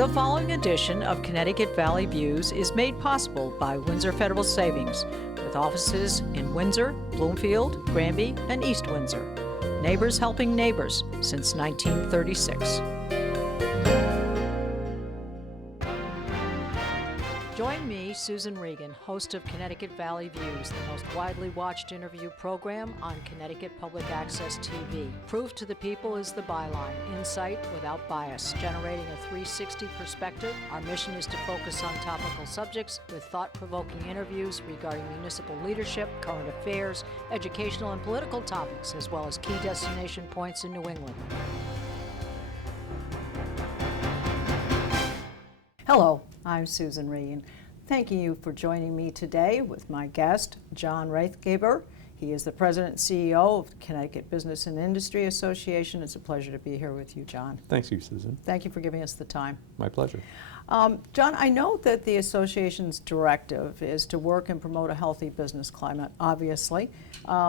The following edition of Connecticut Valley Views is made possible by Windsor Federal Savings, with offices in Windsor, Bloomfield, Granby, and East Windsor. Neighbors helping neighbors since 1936. Join me, Susan Regan, host of Connecticut Valley Views, the most widely watched interview program on Connecticut Public Access TV. Proof to the people is the byline, insight without bias, generating a 360 perspective. Our mission is to focus on topical subjects with thought-provoking interviews regarding municipal leadership, current affairs, educational and political topics, as well as key destination points in New England. Hello, I'm Susan Regan. Thanking you for joining me today with my guest, John Rathgeber. He is the President and CEO of the Connecticut Business and Industry Association. It's a pleasure to be here with you, John. Thanks, you, Susan. Thank you for giving us the time. My pleasure. John, I know that the association's directive is to work and promote a healthy business climate, obviously,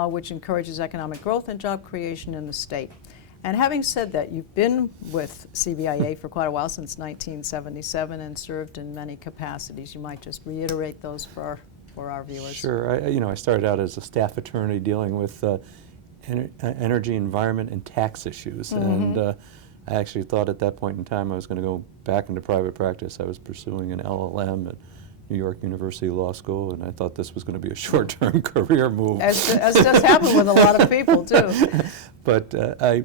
which encourages economic growth and job creation in the state. And having said that, you've been with CBIA for quite a while, since 1977, and served in many capacities. You might just reiterate those for our viewers. Sure. I started out as a staff attorney dealing with energy, environment, and tax issues. And I actually thought at that point in time I was going to go back into private practice. I was pursuing an LLM at New York University Law School, and I thought this was going to be a short-term career move. As does happen with a lot of people, too. But I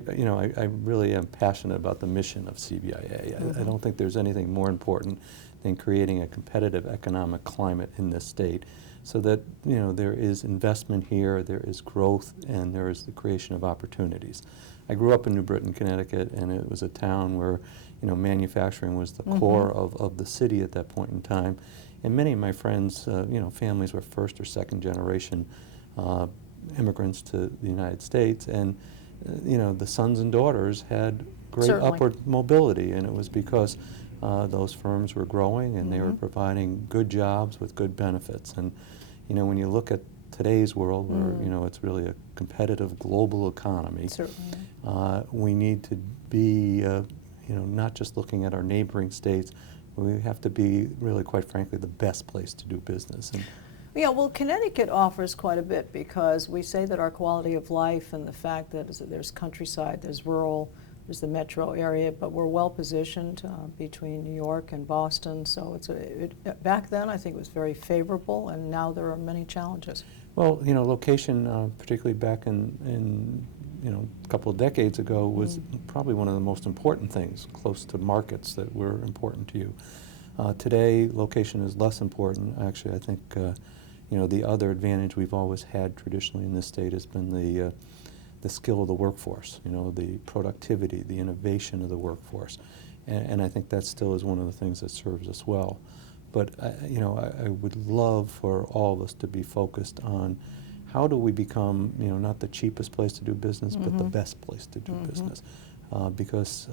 really am passionate about the mission of CBIA. I don't think there's anything more important than creating a competitive economic climate in this state, so that there is investment here, there is growth, and there is the creation of opportunities. I grew up in New Britain, Connecticut, and it was a town where manufacturing was the core of the city at that point in time. And many of my friends, families were first or second generation immigrants to the United States, and the sons and daughters had great upward mobility, and it was because those firms were growing and they were providing good jobs with good benefits. And when you look at today's world, where it's really a competitive global economy, we need to be not just looking at our neighboring states. We have to be really, quite frankly, the best place to do business. And yeah, well, Connecticut offers quite a bit, because we say that our quality of life and the fact that there's countryside, there's rural, there's the metro area, but we're well positioned between New York and Boston. So back then I think it was very favorable, and now there are many challenges. Well, location, particularly back in a couple of decades ago, was probably one of the most important things, close to markets that were important to you. Today, location is less important. Actually, I think the other advantage we've always had traditionally in this state has been the skill of the workforce, the productivity, the innovation of the workforce. And I think that still is one of the things that serves us well. But I would love for all of us to be focused on how do we become, not the cheapest place to do business, but the best place to do business, because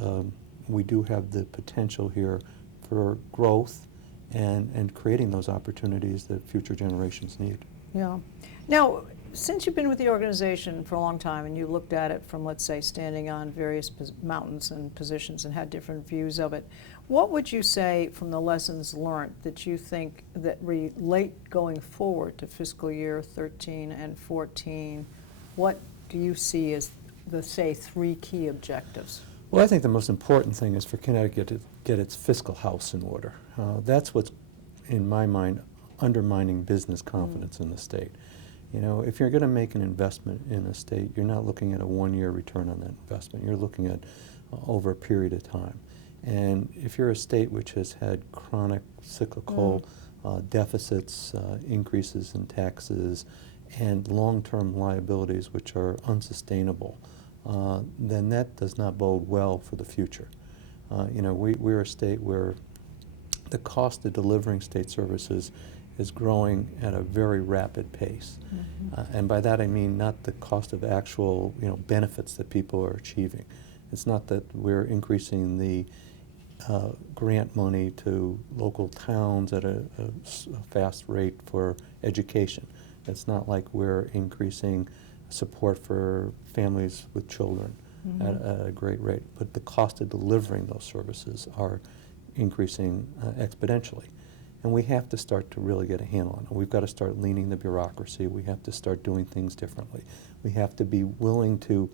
we do have the potential here for growth and creating those opportunities that future generations need. Yeah. Now, since you've been with the organization for a long time and you looked at it from, let's say, standing on various mountains and positions and had different views of it, what would you say from the lessons learned that you think that relate going forward to fiscal year 13 and 14? What do you see as the, say, 3 key objectives? Well, I think the most important thing is for Connecticut to get its fiscal house in order. That's what's, in my mind, undermining business confidence in the state. If you're going to make an investment in a state, you're not looking at a one-year return on that investment. You're looking at over a period of time. And if you're a state which has had chronic cyclical deficits, increases in taxes, and long-term liabilities which are unsustainable, then that does not bode well for the future. We're a state where the cost of delivering state services is growing at a very rapid pace. And by that I mean not the cost of actual benefits that people are achieving. It's not that we're increasing the grant money to local towns at a fast rate for education. It's not like we're increasing support for families with children at a great rate. But the cost of delivering those services are increasing exponentially. And we have to start to really get a handle on it. We've got to start leaning the bureaucracy. We have to start doing things differently. We have to be willing to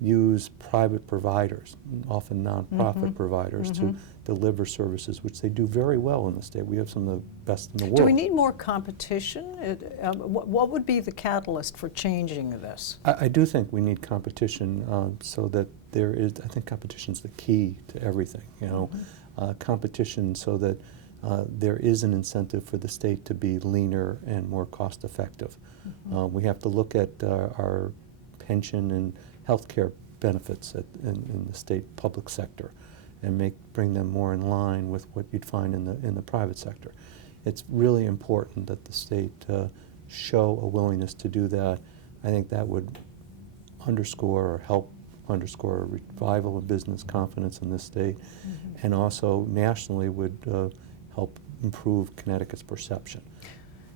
use private providers, often nonprofit providers, to deliver services, which they do very well in the state. We have some of the best in the world. Do we need more competition? What would be the catalyst for changing this? I do think we need competition so that there is, I think competition is the key to everything, you know. Competition so that there is an incentive for the state to be leaner and more cost effective. We have to look at our pension and health care benefits in the state public sector and bring them more in line with what you'd find in the private sector. It's really important that the state show a willingness to do that. I think that would underscore or help underscore a revival of business confidence in this state, and also nationally would help improve Connecticut's perception.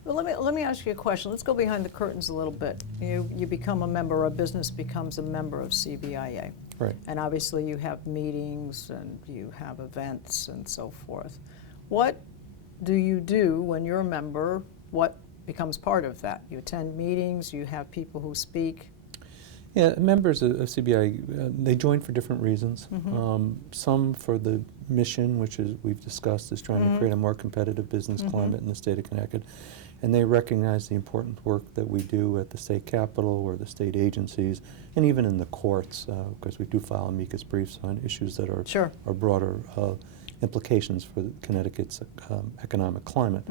Well, let me ask you a question. Let's go behind the curtains a little bit. You become a member, a business becomes a member of CBIA. Right. And obviously you have meetings and you have events and so forth. What do you do when you're a member? What becomes part of that? You attend meetings, you have people who speak. Yeah, members of CBI, they join for different reasons. Some for the mission, which is we've discussed, is trying to create a more competitive business climate in the state of Connecticut. And they recognize the important work that we do at the state capitol or the state agencies, and even in the courts, because we do file amicus briefs on issues that are broader implications for Connecticut's economic climate.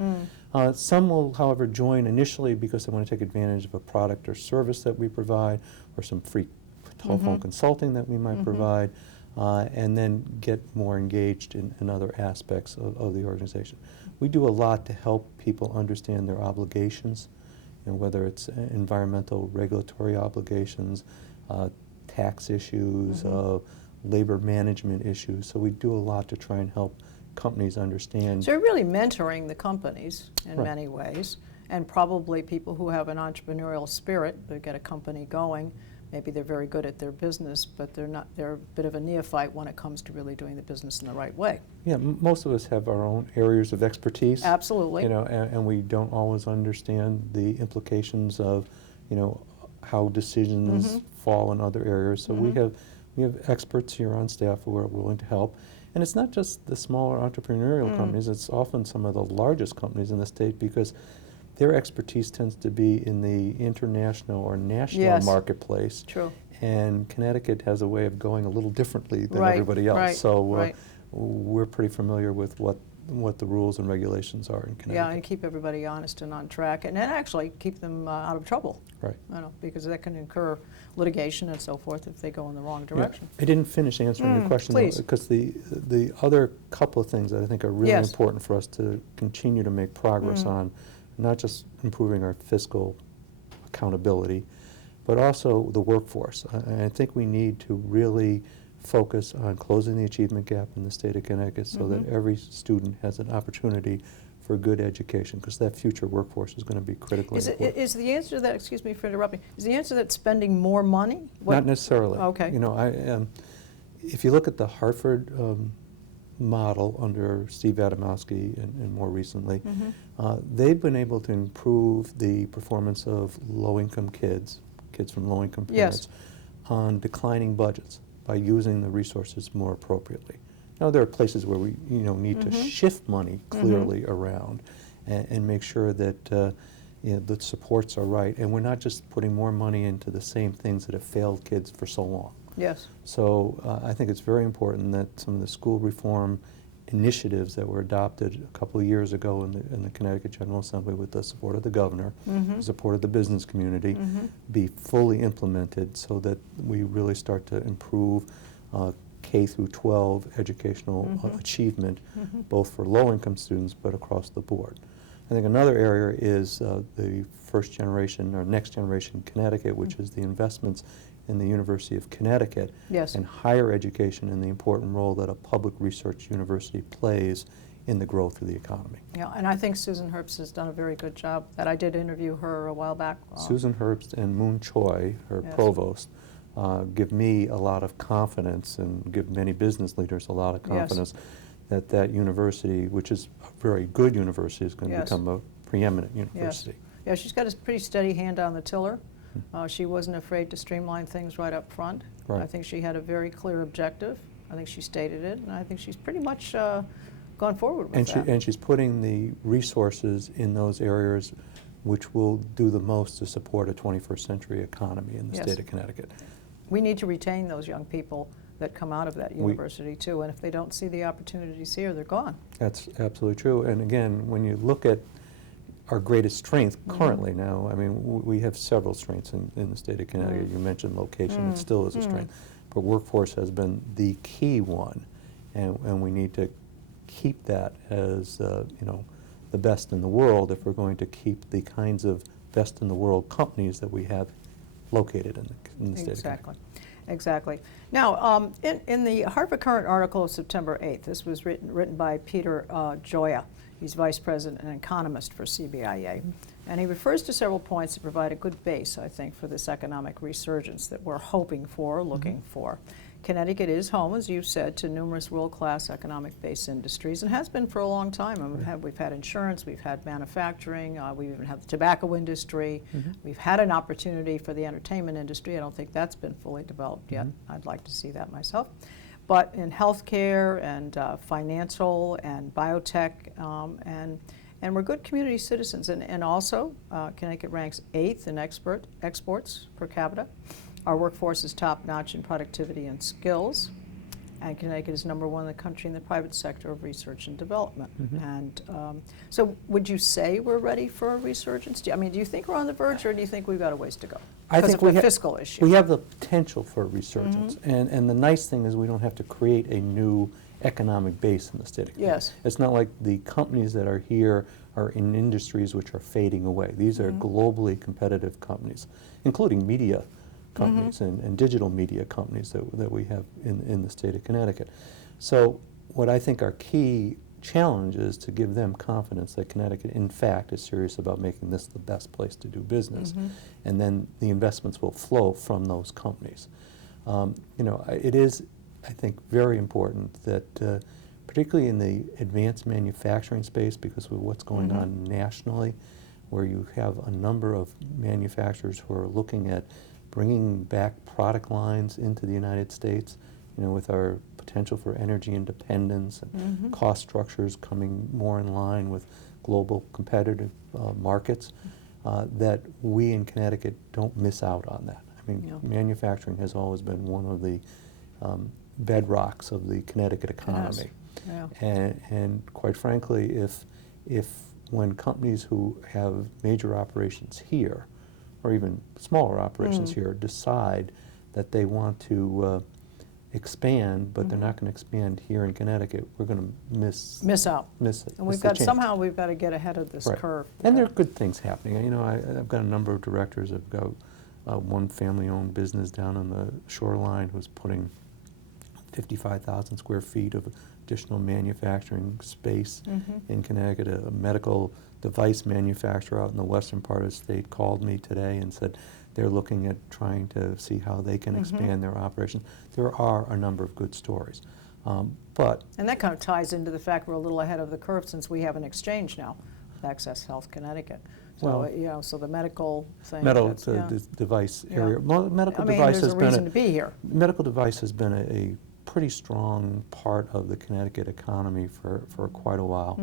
Some will, however, join initially because they want to take advantage of a product or service that we provide, or some free telephone consulting that we might provide, and then get more engaged in other aspects of the organization. We do a lot to help people understand their obligations, you know, whether it's environmental regulatory obligations, tax issues, labor management issues. So we do a lot to try and help companies understand. So you're really mentoring the companies in many ways, and probably people who have an entrepreneurial spirit, they get a company going. Maybe they're very good at their business, but they're a bit of a neophyte when it comes to really doing the business in the right way. Yeah, most of us have our own areas of expertise. Absolutely. You know, and we don't always understand the implications of, you know, how decisions fall in other areas. So we have experts here on staff who are willing to help. And it's not just the smaller entrepreneurial companies, it's often some of the largest companies in the state, because their expertise tends to be in the international or national marketplace. True. And Connecticut has a way of going a little differently than everybody else. So we're pretty familiar with what the rules and regulations are in Connecticut. Yeah, and keep everybody honest and on track, and then actually keep them out of trouble. Right. You know, because that can incur litigation and so forth if they go in the wrong direction. Yeah. I didn't finish answering your question, please. because the other couple of things that I think are really important for us to continue to make progress on, not just improving our fiscal accountability, but also the workforce. I think we need to really focus on closing the achievement gap in the state of Connecticut so that every student has an opportunity for good education, because that future workforce is going to be critically important. Is the answer to that, excuse me for interrupting, is the answer that spending more money? Not necessarily. Okay. You know, if you look at the Hartford model under Steve Adamowski and more recently, they've been able to improve the performance of low-income kids from low-income parents, on declining budgets by using the resources more appropriately. Now, there are places where we need to shift money clearly around and make sure that the supports are right, and we're not just putting more money into the same things that have failed kids for so long. Yes. So I think it's very important that some of the school reform initiatives that were adopted a couple of years ago in the Connecticut General Assembly with the support of the governor, the support of the business community, be fully implemented so that we really start to improve K through 12 educational achievement, both for low-income students but across the board. I think another area is the first generation or next generation Connecticut, which is the investments in the University of Connecticut and higher education, and the important role that a public research university plays in the growth of the economy. Yeah, and I think Susan Herbst has done a very good job. That I did interview her a while back. Susan Herbst and Moon Choi, her provost, give me a lot of confidence and give many business leaders a lot of confidence that university, which is a very good university, is going to Yes. become a preeminent university. Yeah, she's got a pretty steady hand on the tiller. She wasn't afraid to streamline things right up front. Right. I think she had a very clear objective. I think she stated it, and I think she's pretty much gone forward with that. And she's putting the resources in those areas which will do the most to support a 21st century economy in the Yes. state of Connecticut. We need to retain those young people that come out of that university too, and if they don't see the opportunities here, they're gone. That's absolutely true. And again, when you look at our greatest strength currently now, I mean, we have several strengths in the state of Connecticut. You mentioned location, it still is a strength. But workforce has been the key one, and we need to keep that as, you know, the best in the world if we're going to keep the kinds of best in the world companies that we have located in the state of Connecticut. Exactly. Now, in the Hartford Current article of September 8th, this was written by Peter Gioia. He's Vice President and Economist for CBIA. And he refers to several points that provide a good base, I think, for this economic resurgence that we're hoping for, looking for. Connecticut is home, as you've said, to numerous world-class economic-based industries, and has been for a long time. And we've had insurance, we've had manufacturing, we even have the tobacco industry. We've had an opportunity for the entertainment industry. I don't think that's been fully developed yet. I'd like to see that myself. But in healthcare and financial and biotech, and we're good community citizens. And also, Connecticut ranks 8th in exports per capita. Our workforce is top-notch in productivity and skills, and Connecticut is #1 in the country in the private sector of research and development. And so would you say we're ready for a resurgence? Do you think we're on the verge, or do you think we've got a ways to go? I think of the fiscal issue. We have the potential for a resurgence. And the nice thing is we don't have to create a new economic base in the state of Connecticut. Yes. It's not like the companies that are here are in industries which are fading away. These are globally competitive companies, including media companies and digital media companies that we have in the state of Connecticut. So what I think our key challenge is to give them confidence that Connecticut, in fact, is serious about making this the best place to do business. And then the investments will flow from those companies. You know, it is, I think, very important that, particularly in the advanced manufacturing space, because of what's going on nationally, where you have a number of manufacturers who are looking at bringing back product lines into the United States, you know, with our potential for energy independence and cost structures coming more in line with global competitive markets, that we in Connecticut don't miss out on that. I mean, manufacturing has always been one of the bedrocks of the Connecticut economy. And quite frankly, if when companies who have major operations here, or even smaller operations here, decide that they want to expand, but they're not going to expand here in Connecticut, we're going to miss out. Miss it. And miss the chance. somehow we've got to get ahead of this curve. And there are good things happening. You know, I've got a number of directors. I've got one family-owned business down on the shoreline who's putting 55,000 square feet of additional manufacturing space in Connecticut. A medical device manufacturer out in the western part of the state called me today and said they're looking at trying to see how they can expand their operations. There are a number of good stories. And that kind of ties into the fact we're a little ahead of the curve since we have an exchange now, Access Health Connecticut. So, well, you know, so the medical thing. Device area. Well, medical I mean, device there's has a been reason to be here. Medical device has been a pretty strong part of the Connecticut economy for quite a while.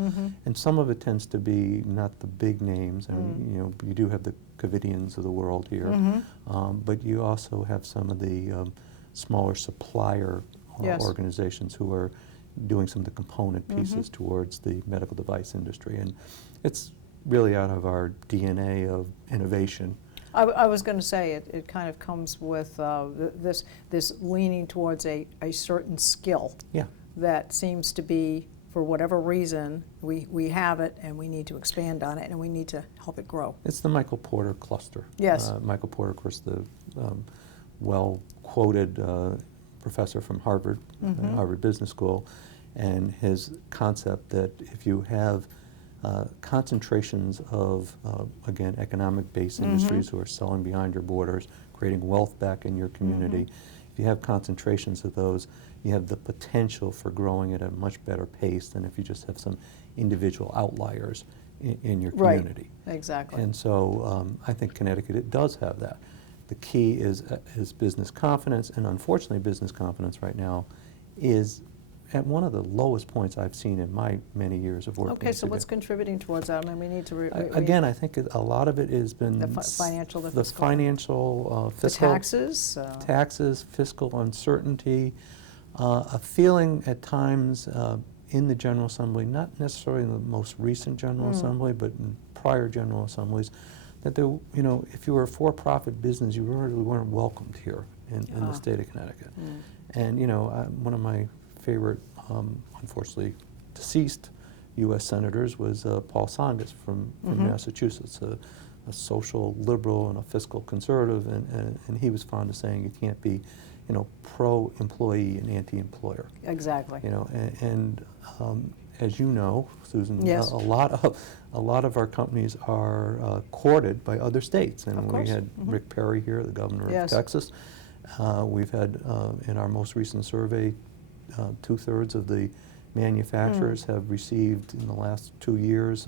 And some of it tends to be not the big names. I mean, you know, you do have the Covidians of the world here, but you also have some of the smaller supplier organizations who are doing some of the component pieces towards the medical device industry. And it's really out of our DNA of innovation. I was going to say it kind of comes with this leaning towards a certain skill that seems to be, for whatever reason, we have it and we need to expand on it and we need to help it grow. It's the Michael Porter cluster. Yes. Michael Porter, of course, the well-quoted professor from Harvard, Harvard Business School, and his concept that if you have concentrations of, again, economic-based industries who are selling behind your borders, creating wealth back in your community, if you have concentrations of those, you have the potential for growing at a much better pace than if you just have some individual outliers in your community. Right, exactly. And so I think Connecticut, it does have that. The key is business confidence, and unfortunately business confidence right now is at one of the lowest points I've seen in my many years of working. Okay, so what's contributing towards that? I mean, we need to... Again, I think a lot of it has been the financial, the fiscal. financial, The fiscal, taxes? taxes, fiscal uncertainty, a feeling at times in the General Assembly, not necessarily in the most recent General Assembly, but in prior General Assemblies, that there, you know, if you were a for-profit business, you really weren't welcomed here in the state of Connecticut. And you know, one of my favorite, unfortunately deceased U.S. senators was Paul Tsongas from Massachusetts, a social liberal and a fiscal conservative, and he was fond of saying you can't be, you know, pro-employee and anti-employer. Exactly. You know, and as you know, Susan, Yes. a lot of our companies are courted by other states, and Of we course. had Rick Perry here, the governor Yes. of Texas. We've had in our most recent survey, 2/3 of the manufacturers have received in the last 2 years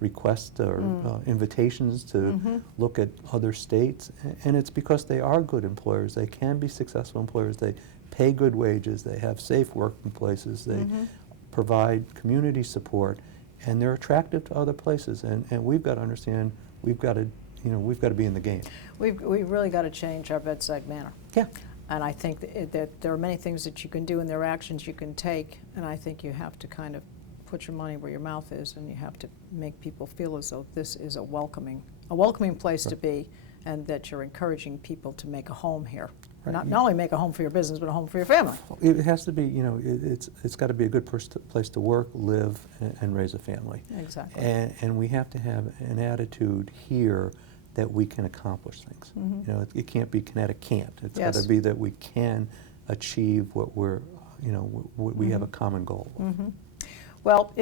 requests or invitations to look at other states, and it's because they are good employers. They can be successful employers. They pay good wages. They have safe working places. They provide community support, and they're attractive to other places. And we've got to understand, we've got to, you know, we've got to be in the game. We've really got to change our bedside manner. Yeah. And I think that there are many things that you can do and there are actions you can take, and I think you have to kind of put your money where your mouth is, and you have to make people feel as though this is a welcoming place to be, and that you're encouraging people to make a home here. Right. Not only make a home for your business, but a home for your family. It has to be, you know, it's got to be a good place to work, live, and raise a family. Exactly. And we have to have an attitude here that we can accomplish things. You know, it can't be Connecticut can't. It's got Yes. to be that we can achieve what we're, you know, we have a common goal. Well,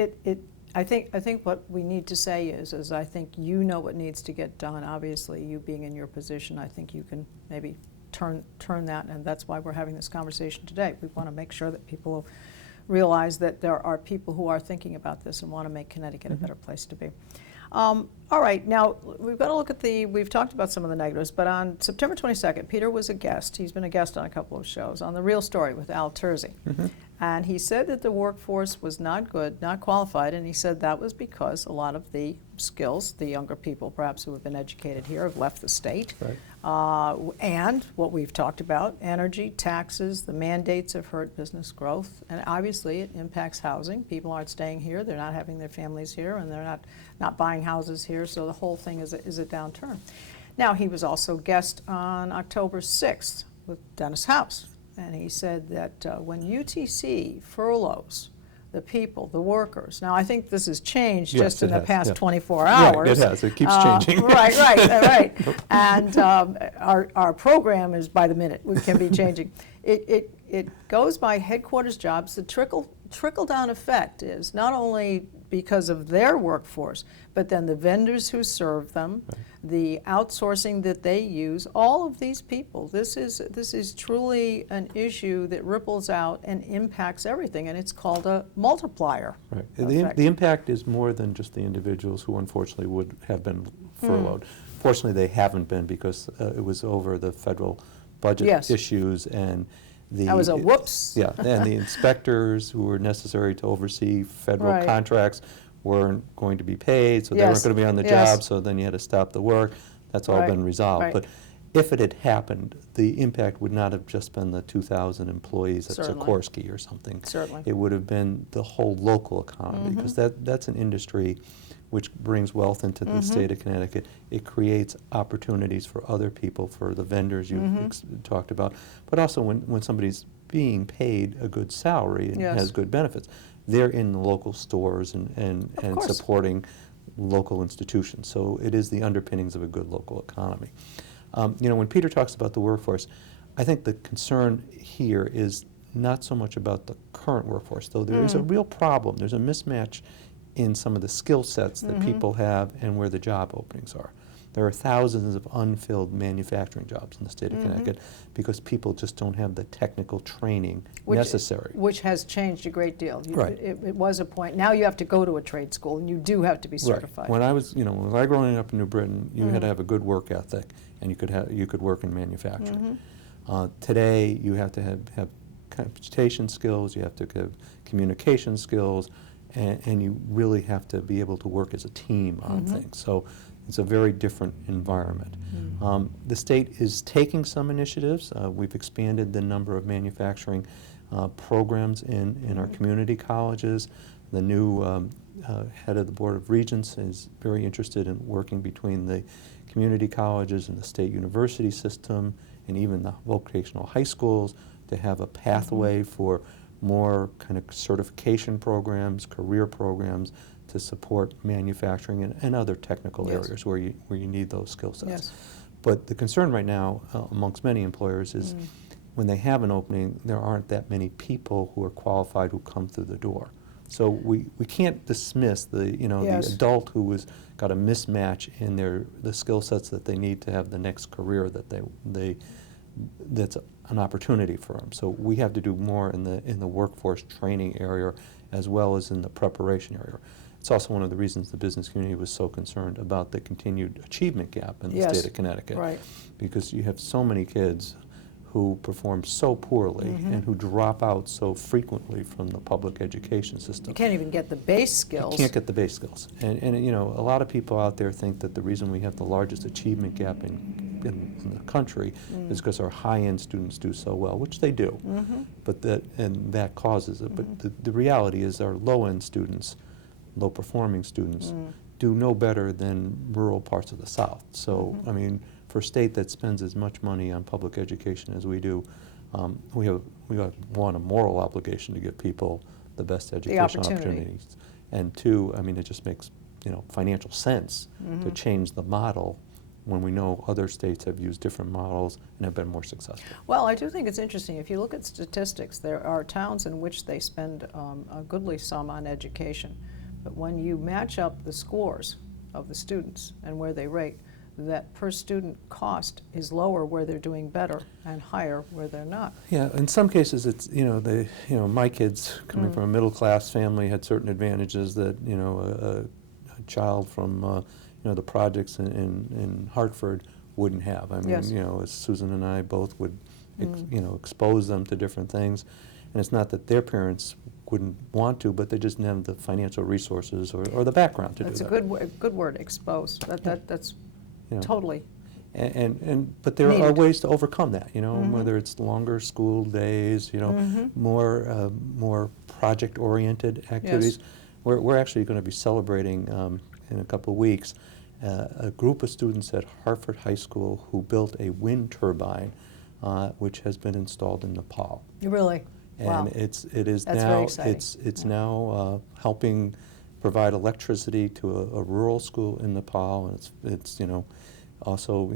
I think what we need to say is I think you know what needs to get done. Obviously, you being in your position, I think you can maybe turn that, and that's why we're having this conversation today. We want to make sure that people realize that there are people who are thinking about this and want to make Connecticut a better place to be. All right, now we've got to look at we've talked about some of the negatives, but on September 22nd, Peter was a guest. He's been a guest on a couple of shows on The Real Story with Al Terzi. And he said that the workforce was not good, not qualified, and he said that was because a lot of the skills, the younger people perhaps who have been educated here, have left the state. Right. And what we've talked about, energy, taxes, the mandates have hurt business growth, and obviously it impacts housing. People aren't staying here, they're not having their families here, and they're not buying houses here, so the whole thing is a downturn. Now, he was also guest on October 6th with Dennis House. And he said that when UTC furloughs the people, the workers. Now, I think this has changed just in the past 24 hours. Right, it has. It keeps changing. Right. And our program is by the minute. We can be changing. It goes by headquarters jobs. The trickle-down effect is not only because of their workforce, but then the vendors who serve them, the outsourcing that they use, all of these people. This is truly an issue that ripples out and impacts everything, and it's called a multiplier. Right. Effect. The impact is more than just the individuals who unfortunately would have been furloughed. Fortunately, they haven't been because it was over the federal budget issues and that was a whoops. Yeah, and the inspectors who were necessary to oversee federal contracts weren't going to be paid, so they weren't going to be on the job, so then you had to stop the work. That's all been resolved. But if it had happened, the impact would not have just been the 2,000 employees at Sikorsky or something. Certainly. It would have been the whole local economy, because that's an industry which brings wealth into the state of Connecticut. It creates opportunities for other people, for the vendors you talked about, but also when somebody's being paid a good salary and has good benefits, they're in the local stores and supporting local institutions. So it is the underpinnings of a good local economy. You know, when Peter talks about the workforce, I think the concern here is not so much about the current workforce, though there is a real problem. There's a mismatch in some of the skill sets that people have and where the job openings are. There are thousands of unfilled manufacturing jobs in the state of Connecticut because people just don't have the technical training necessary. Which has changed a great deal. Right. It was a point. Now you have to go to a trade school, and you do have to be certified. Right. When I was, when I was growing up in New Britain, you had to have a good work ethic, and you could work in manufacturing. Today, you have to have computation skills, you have to have communication skills, and you really have to be able to work as a team on things. So it's a very different environment. The state is taking some initiatives. We've expanded the number of manufacturing programs in our community colleges. The new head of the Board of Regents is very interested in working between the community colleges and the state university system and even the vocational high schools to have a pathway for more kind of certification programs, career programs to support manufacturing and other technical areas where you need those skill sets. Yes. But the concern right now amongst many employers is when they have an opening, there aren't that many people who are qualified who come through the door. So we can't dismiss the the adult who has got a mismatch in the skill sets that they need to have the next career that that's an opportunity for them. So we have to do more in the workforce training area as well as in the preparation area. It's also one of the reasons the business community was so concerned about the continued achievement gap in the state of Connecticut. Right. Because you have so many kids who perform so poorly and who drop out so frequently from the public education system. You can't even get the base skills. You can't get the base skills. And a lot of people out there think that the reason we have the largest achievement gap in the country is because our high-end students do so well, which they do. But that causes it. But the reality is our low-end students, low-performing students, do no better than rural parts of the South. So, I mean, for a state that spends as much money on public education as we do, we have a moral obligation to give people the best educational opportunities, and two, I mean, it just makes financial sense to change the model when we know other states have used different models and have been more successful. Well, I do think it's interesting. If you look at statistics, there are towns in which they spend a goodly sum on education, but when you match up the scores of the students and where they rate, that per student cost is lower where they're doing better and higher where they're not. Yeah, in some cases it's, my kids coming from a middle class family had certain advantages that, a child from, the projects in Hartford wouldn't have. I mean, as Susan and I both would, expose them to different things. And it's not that their parents wouldn't want to, but they just didn't have the financial resources or the background to do that. That's a good word, expose. That's totally. But there are ways to overcome that, whether it's longer school days, more project-oriented activities. Yes. We're actually going to be celebrating in a couple of weeks a group of students at Hartford High School who built a wind turbine which has been installed in Nepal. Really? And wow. It is That's now very exciting. it's now helping provide electricity to a rural school in Nepal, and it's also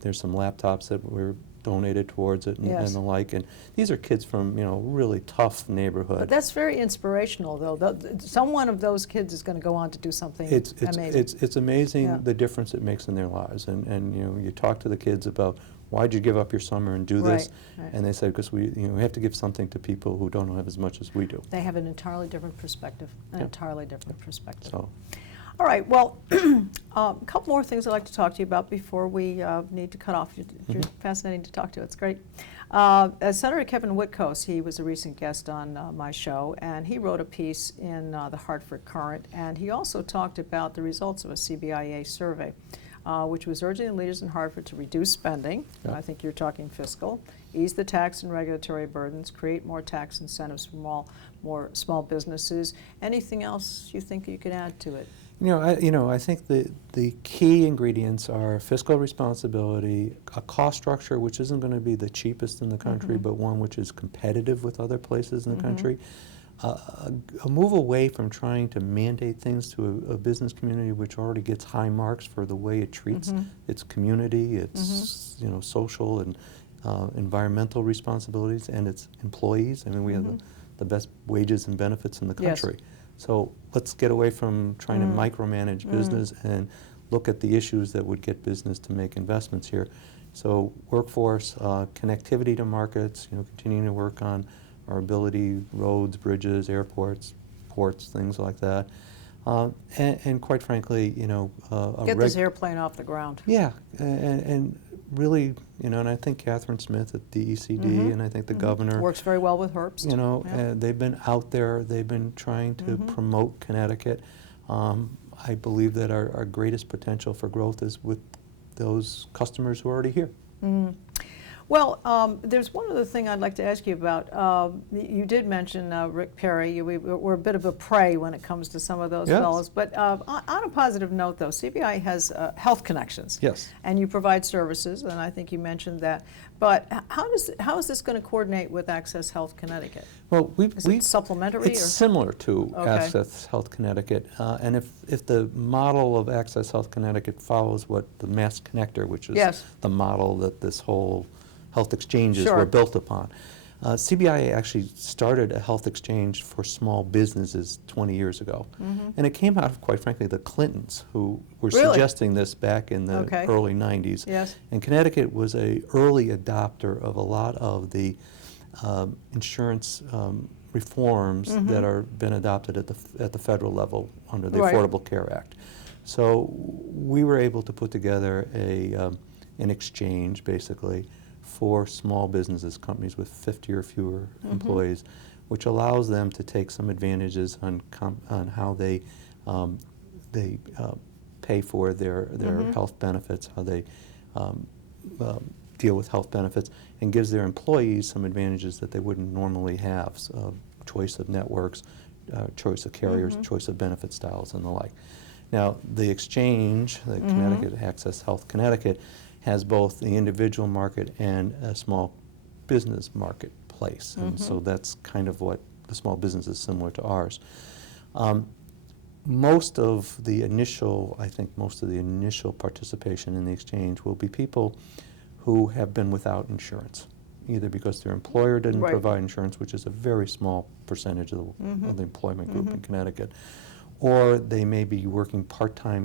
there's some laptops that were donated towards it and the like, and these are kids from really tough neighborhood. But that's very inspirational, though. Some one of those kids is going to go on to do something amazing. It's amazing the difference it makes in their lives, and you talk to the kids about why'd you give up your summer and do this, and they said because we have to give something to people who don't have as much as we do. They have an entirely different perspective, So. All right, well, a couple more things I'd like to talk to you about before we need to cut off. You're fascinating to talk to. It's great. Senator Kevin Whitkos, he was a recent guest on my show, and he wrote a piece in the Hartford Courant, and he also talked about the results of a CBIA survey, which was urging the leaders in Hartford to reduce spending. I think you're talking fiscal, ease the tax and regulatory burdens, create more tax incentives for more small businesses. Anything else you think you could add to it? I think the key ingredients are fiscal responsibility, a cost structure which isn't going to be the cheapest in the country, but one which is competitive with other places in the country. A move away from trying to mandate things to a business community which already gets high marks for the way it treats its community, its social and environmental responsibilities, and its employees. I mean, we have the best wages and benefits in the country. So let's get away from trying to micromanage business and look at the issues that would get business to make investments here. So workforce, connectivity to markets, continuing to work on our ability, roads, bridges, airports, ports, things like that. And quite frankly, get this airplane off the ground. Yeah, and really, and I think Catherine Smith at the ECD, and I think the governor works very well with Herbst. They've been out there. They've been trying to promote Connecticut. I believe that our greatest potential for growth is with those customers who are already here. Well, there's one other thing I'd like to ask you about. You did mention Rick Perry. We're a bit of a prey when it comes to some of those fellows. But on a positive note, though, CBI has health connections. Yes. And you provide services, and I think you mentioned that. But how is this going to coordinate with Access Health Connecticut? Well, is it supplementary? It's similar to Access Health Connecticut. And if the model of Access Health Connecticut follows what the Mass Connector, which is the model that this whole health exchanges were built upon. CBIA actually started a health exchange for small businesses 20 years ago. And it came out of, quite frankly, the Clintons, who were suggesting this back in the early 90s. Yes. And Connecticut was an early adopter of a lot of the insurance reforms that are been adopted at the federal level under the Affordable Care Act. So we were able to put together an exchange, basically, for small businesses, companies with 50 or fewer employees, which allows them to take some advantages on how they pay for their health benefits, how they deal with health benefits, and gives their employees some advantages that they wouldn't normally have, so choice of networks, choice of carriers, choice of benefit styles, and the like. Now, the exchange, the Connecticut Access Health Connecticut, has both the individual market and a small business marketplace. And so that's kind of what the small business is similar to ours. Most of the initial participation in the exchange will be people who have been without insurance, either because their employer didn't provide insurance, which is a very small percentage of the employment group in Connecticut, or they may be working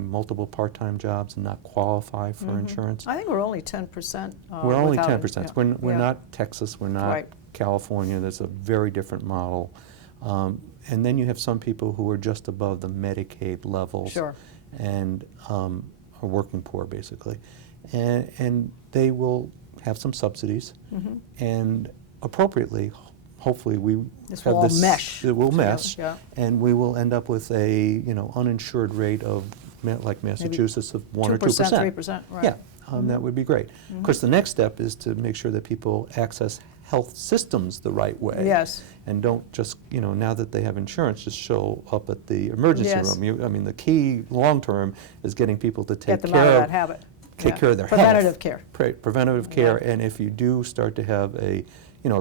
multiple part-time jobs and not qualify for insurance. I think we're only 10%. We're only 10%. We're not Texas, we're not California. That's a very different model. And then you have some people who are just above the Medicaid levels and are working poor, basically. And they will have some subsidies, and appropriately, hopefully this will all mesh. It will mesh, and we will end up with a uninsured rate of, like Massachusetts, of 1 or 2%. 3%, right. Yeah, that would be great. Of course, the next step is to make sure that people access health systems the right way. Yes. And don't just, now that they have insurance, just show up at the emergency room. The key long-term is getting people to take them out of that habit. Take care of their Preventative health. care. Preventative care, and if you do start to have a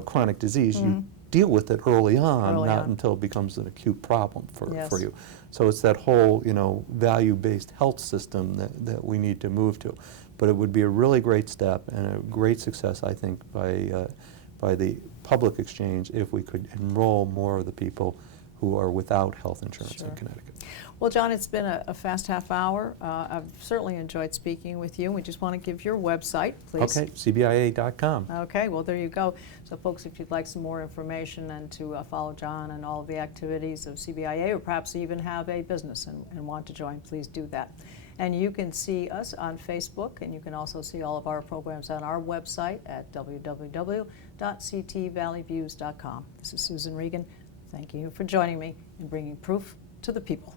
chronic disease, you deal with it early on, not until it becomes an acute problem for you. So it's that whole, value-based health system that we need to move to. But it would be a really great step and a great success, I think, by the public exchange if we could enroll more of the people who are without health insurance in Connecticut. Well, John, it's been a fast half hour. I've certainly enjoyed speaking with you. We just want to give your website, please. Okay, CBIA.com. Okay, well, there you go. So, folks, if you'd like some more information and to follow John and all of the activities of CBIA, or perhaps even have a business and want to join, please do that. And you can see us on Facebook, and you can also see all of our programs on our website at www.ctvalleyviews.com. This is Susan Regan. Thank you for joining me in bringing proof to the people.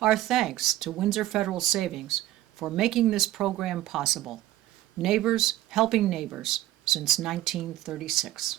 Our thanks to Windsor Federal Savings for making this program possible. Neighbors helping neighbors since 1936.